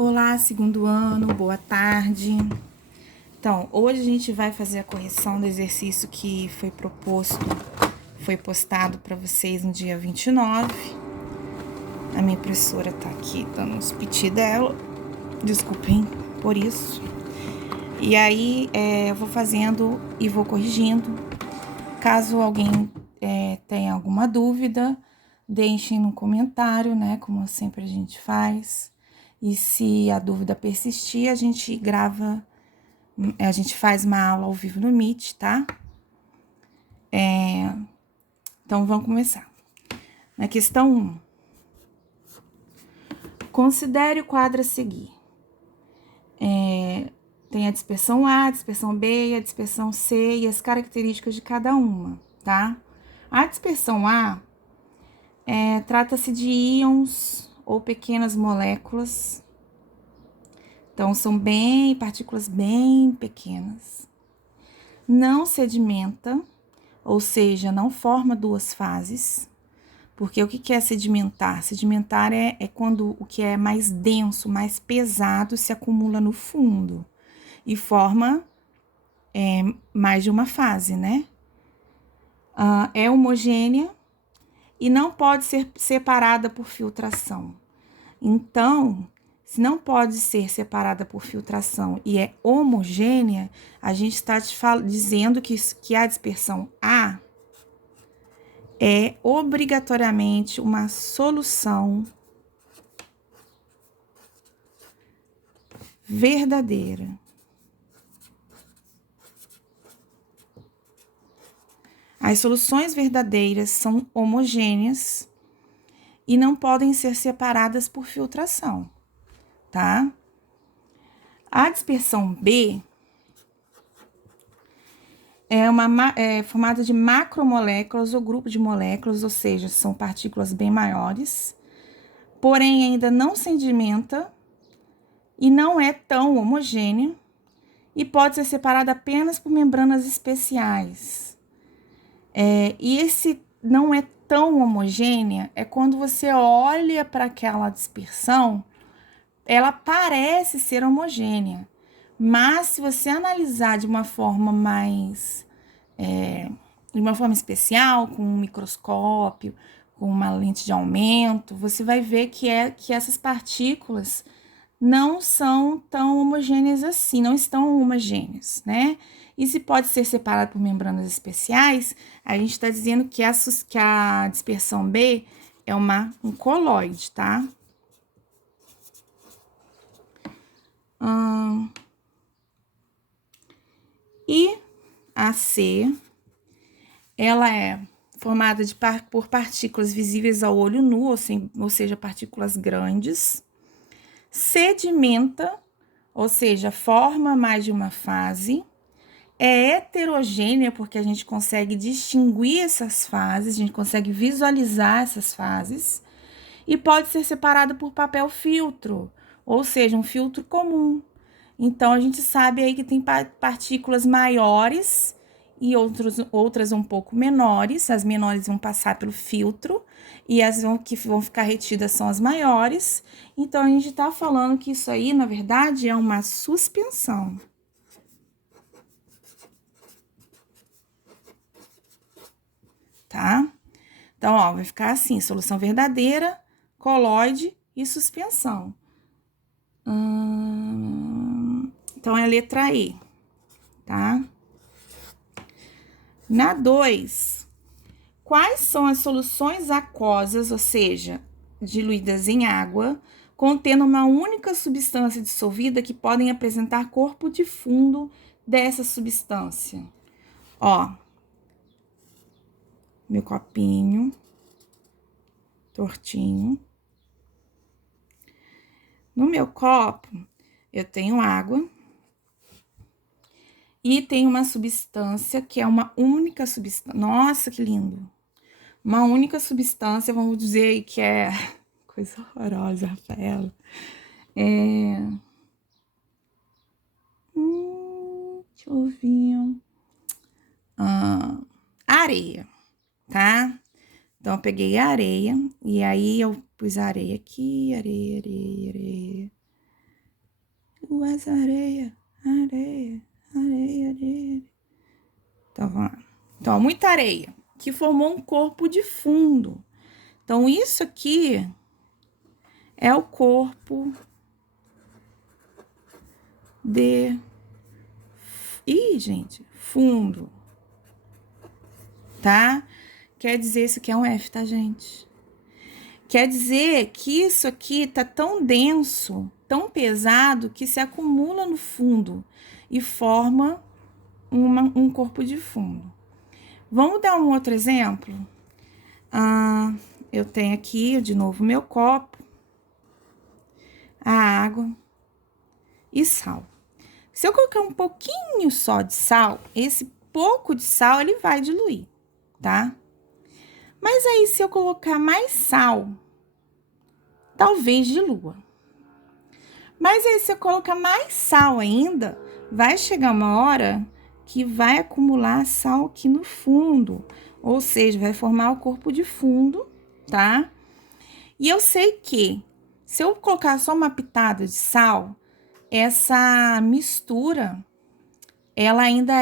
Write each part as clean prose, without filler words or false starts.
Olá, segundo ano, boa tarde. Então, hoje a gente vai fazer a correção do exercício que foi postado para vocês no dia 29. A minha impressora tá aqui dando uns piti dela, desculpem por isso. E aí, eu vou fazendo e vou corrigindo. Caso alguém tenha alguma dúvida, deixem no comentário, né, como sempre a gente faz. E se a dúvida persistir, a gente faz uma aula ao vivo no Meet, tá? Então, vamos começar. Na questão 1, considere o quadro a seguir. Tem a dispersão A, a dispersão B, a dispersão C e as características de cada uma, tá? A dispersão A trata-se de íons ou pequenas moléculas. Então, são partículas bem pequenas. Não sedimenta, ou seja, não forma duas fases. Porque o que é sedimentar? Sedimentar é quando o que é mais denso, mais pesado, se acumula no fundo e forma mais de uma fase, né? É homogênea e não pode ser separada por filtração. Então, se não pode ser separada por filtração e é homogênea, a gente está dizendo que a dispersão A é obrigatoriamente uma solução verdadeira. As soluções verdadeiras são homogêneas e não podem ser separadas por filtração, tá? A dispersão B é formada de macromoléculas ou grupo de moléculas, ou seja, são partículas bem maiores, porém ainda não sedimenta e não é tão homogênea e pode ser separada apenas por membranas especiais. E esse não é tão homogênea é quando você olha para aquela dispersão, ela parece ser homogênea, mas se você analisar de uma forma de uma forma especial, com um microscópio, com uma lente de aumento, você vai ver que essas partículas não são tão homogêneas assim, não estão homogêneas, né? E se pode ser separado por membranas especiais, a gente está dizendo que a dispersão B é um coloide, tá? E a C, ela é formada por partículas visíveis ao olho nu, ou seja, partículas grandes. Sedimenta, ou seja, forma mais de uma fase. É heterogênea, porque a gente consegue distinguir essas fases, a gente consegue visualizar essas fases. E pode ser separada por papel filtro, ou seja, um filtro comum. Então, a gente sabe aí que tem partículas maiores e outras um pouco menores. As menores vão passar pelo filtro e as que vão ficar retidas são as maiores. Então, a gente tá falando que isso aí, na verdade, é uma suspensão. Tá? Então, ó, vai ficar assim, solução verdadeira, coloide e suspensão. Então, é a letra E, tá? Na 2, quais são as soluções aquosas, ou seja, diluídas em água, contendo uma única substância dissolvida que podem apresentar corpo de fundo dessa substância? Ó, meu copinho tortinho. No meu copo, eu tenho água e tem uma substância que é uma única substância. Nossa, que lindo! Uma única substância, vamos dizer aí que é coisa horrorosa, Rafaela. Deixa eu ver. Areia, tá? Então, eu peguei a areia e aí eu pus a areia aqui, areia. as areia, areia, areia, areia. Então, vamos lá. Então, muita areia, que formou um corpo de fundo. Então, isso aqui é o corpo de... Ih, gente, fundo. Tá? Quer dizer, isso aqui é um F, tá, gente? Quer dizer que isso aqui tá tão denso, tão pesado, que se acumula no fundo e forma um corpo de fundo. Vamos dar um outro exemplo? Eu tenho aqui, de novo, meu copo, a água e sal. Se eu colocar um pouquinho só de sal, esse pouco de sal, ele vai diluir, tá? Mas aí, se eu colocar mais sal, talvez dilua. Mas aí, se eu colocar mais sal ainda, vai chegar uma hora que vai acumular sal aqui no fundo. Ou seja, vai formar o corpo de fundo, tá? E eu sei que, se eu colocar só uma pitada de sal, essa mistura, ela ainda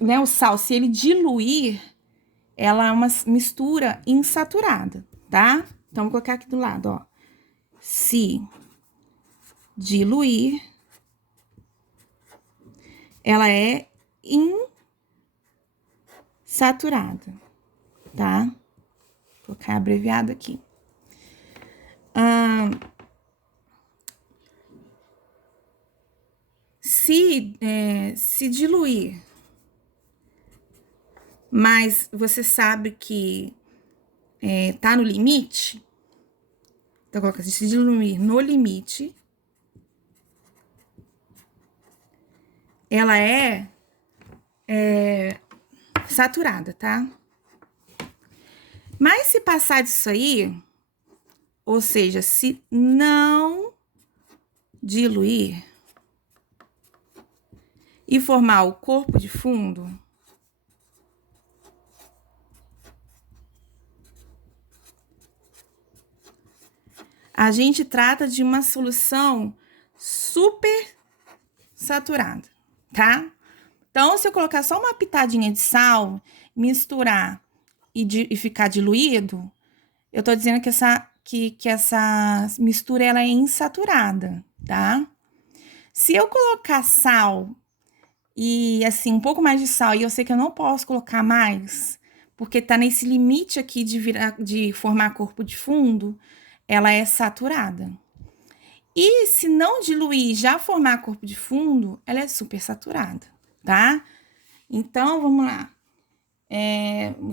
né, o sal, se ele diluir, ela é uma mistura insaturada, tá? Então, vou colocar aqui do lado, ó. Se diluir, ela é insaturada, tá? Vou colocar abreviado aqui. Se diluir, mas você sabe que tá no limite, então coloca assim, se diluir no limite, ela é saturada, tá? Mas se passar disso aí, ou seja, se não diluir e formar o corpo de fundo, a gente trata de uma solução super saturada, tá? Então, se eu colocar só uma pitadinha de sal, misturar e ficar diluído, eu tô dizendo que essa mistura ela é insaturada, tá? Se eu colocar sal e, assim, um pouco mais de sal, e eu sei que eu não posso colocar mais, porque tá nesse limite aqui de formar corpo de fundo, ela é saturada. E se não diluir e já formar corpo de fundo, ela é super saturada, tá? Então, vamos lá.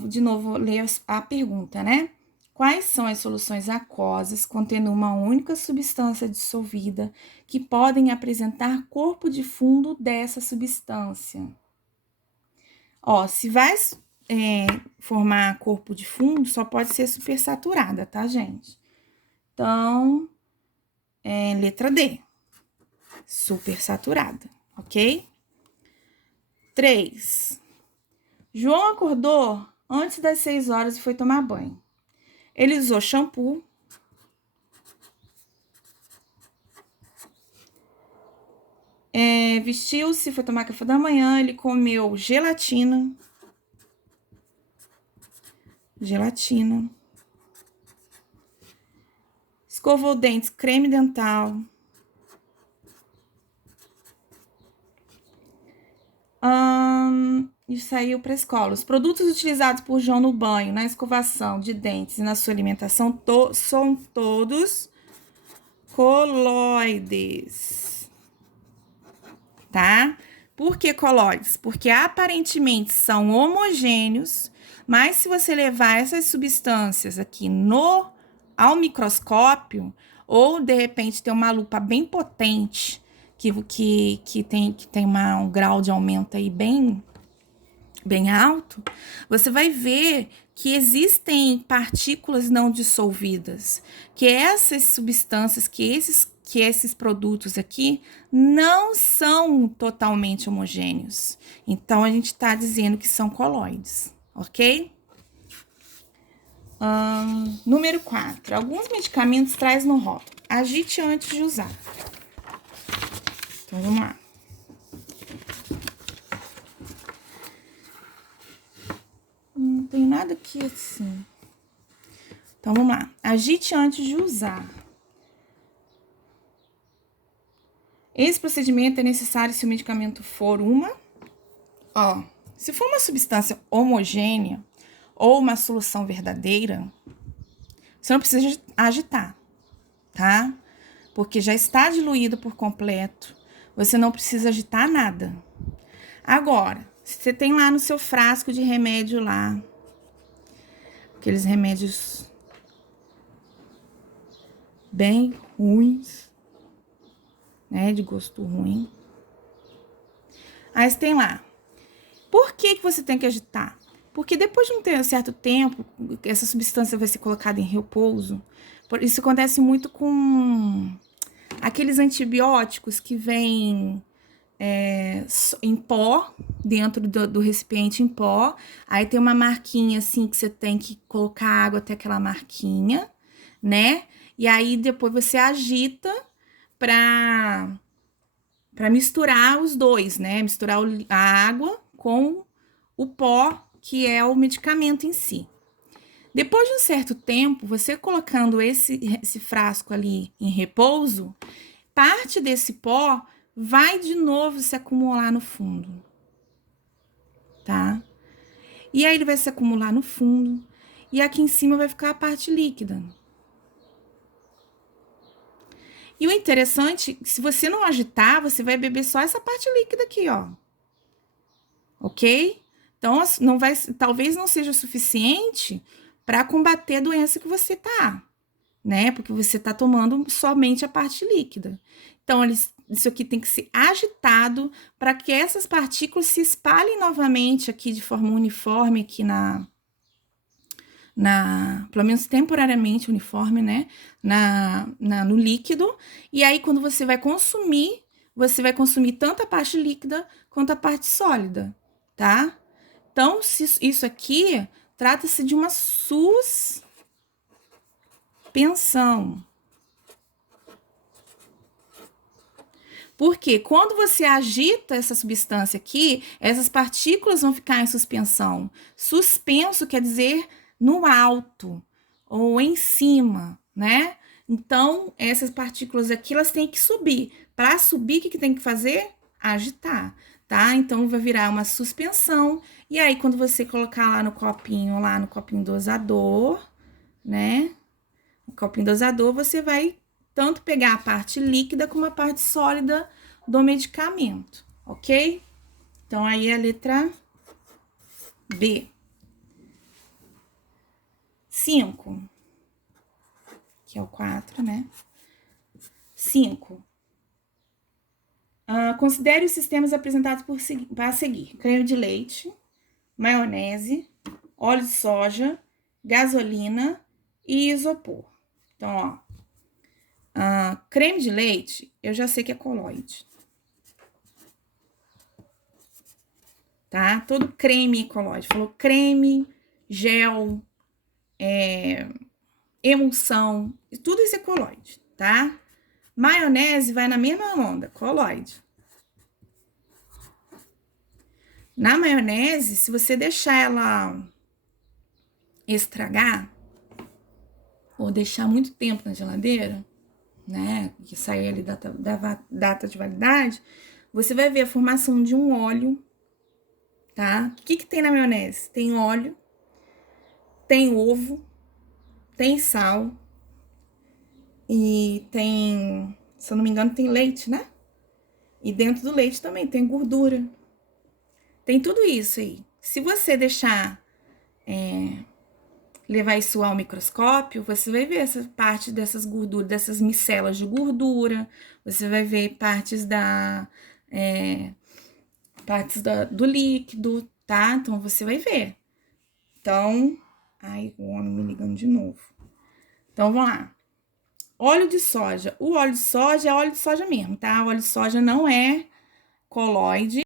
De novo, vou ler a pergunta, né? Quais são as soluções aquosas contendo uma única substância dissolvida que podem apresentar corpo de fundo dessa substância? Ó, se vai formar corpo de fundo, só pode ser supersaturada, tá, gente? Então, letra D, supersaturada, ok? 3. João acordou antes das 6 horas e foi tomar banho. Ele usou shampoo, vestiu-se, foi tomar café da manhã, ele comeu gelatina, escovou dentes, creme dental, e saiu para a escola. Os produtos utilizados por João no banho, na escovação de dentes e na sua alimentação são todos coloides, tá? Por que coloides? Porque aparentemente são homogêneos, mas se você levar essas substâncias aqui ao microscópio, ou de repente ter uma lupa bem potente, que tem um grau de aumento aí bem alto, você vai ver que existem partículas não dissolvidas, que essas substâncias, que esses produtos aqui não são totalmente homogêneos. Então, a gente está dizendo que são coloides, ok? Número 4. Alguns medicamentos traz no rótulo agite antes de usar. Então, vamos lá. Não tem nada aqui assim. Então, vamos lá. Agite antes de usar. Esse procedimento é necessário se o medicamento for se for uma substância homogênea ou uma solução verdadeira, você não precisa agitar, tá? Porque já está diluído por completo, você não precisa agitar nada. Agora, se você tem lá no seu frasco de remédio lá, aqueles remédios bem ruins, né, de gosto ruim. Aí você tem lá. Por que você tem que agitar? Porque depois de um certo tempo, essa substância vai ser colocada em repouso. Isso acontece muito com aqueles antibióticos que vêm em pó, dentro do recipiente em pó. Aí tem uma marquinha assim que você tem que colocar água até aquela marquinha, né? E aí depois você agita para misturar os dois, né? Misturar a água com o pó, que é o medicamento em si. Depois de um certo tempo, você colocando esse frasco ali em repouso, parte desse pó vai de novo se acumular no fundo, tá? E aí ele vai se acumular no fundo, e aqui em cima vai ficar a parte líquida. E o interessante, se você não agitar, você vai beber só essa parte líquida aqui, ó. Ok? Então, talvez não seja o suficiente para combater a doença que você tá, né? Porque você tá tomando somente a parte líquida. Então, isso aqui tem que ser agitado para que essas partículas se espalhem novamente aqui de forma uniforme aqui pelo menos temporariamente uniforme, né? No líquido. E aí, quando você vai consumir tanto a parte líquida quanto a parte sólida, tá? Então, isso aqui trata-se de uma suspensão. Porque quando você agita essa substância aqui, essas partículas vão ficar em suspensão. Suspenso quer dizer no alto ou em cima, né? Então, essas partículas aqui, elas têm que subir. Para subir, o que tem que fazer? Agitar, tá? Então, vai virar uma suspensão. E aí, quando você colocar lá no copinho dosador, né? O copinho dosador, você vai tanto pegar a parte líquida como a parte sólida do medicamento, ok? Então, aí a letra B. 5, que é o 4, né? 5. Considere os sistemas apresentados para seguir: creme de leite, maionese, óleo de soja, gasolina e isopor. Então, creme de leite, eu já sei que é colóide. Tá? Todo creme é colóide. Falou creme, gel, emulsão, tudo isso é colóide, tá? Maionese vai na mesma onda, colóide. Na maionese, se você deixar ela estragar, ou deixar muito tempo na geladeira, né, que sair ali da data de validade, você vai ver a formação de um óleo, tá? O que tem na maionese? Tem óleo, tem ovo, tem sal e tem, se eu não me engano, tem leite, né? E dentro do leite também tem gordura. Tem tudo isso aí. Se você deixar levar isso ao microscópio, você vai ver essa parte dessas gorduras, dessas micelas de gordura, você vai ver partes do líquido, tá? Então, você vai ver. Então, ai, o homem me ligando de novo. Então, vamos lá. Óleo de soja. O óleo de soja é óleo de soja mesmo, tá? O óleo de soja não é colóide.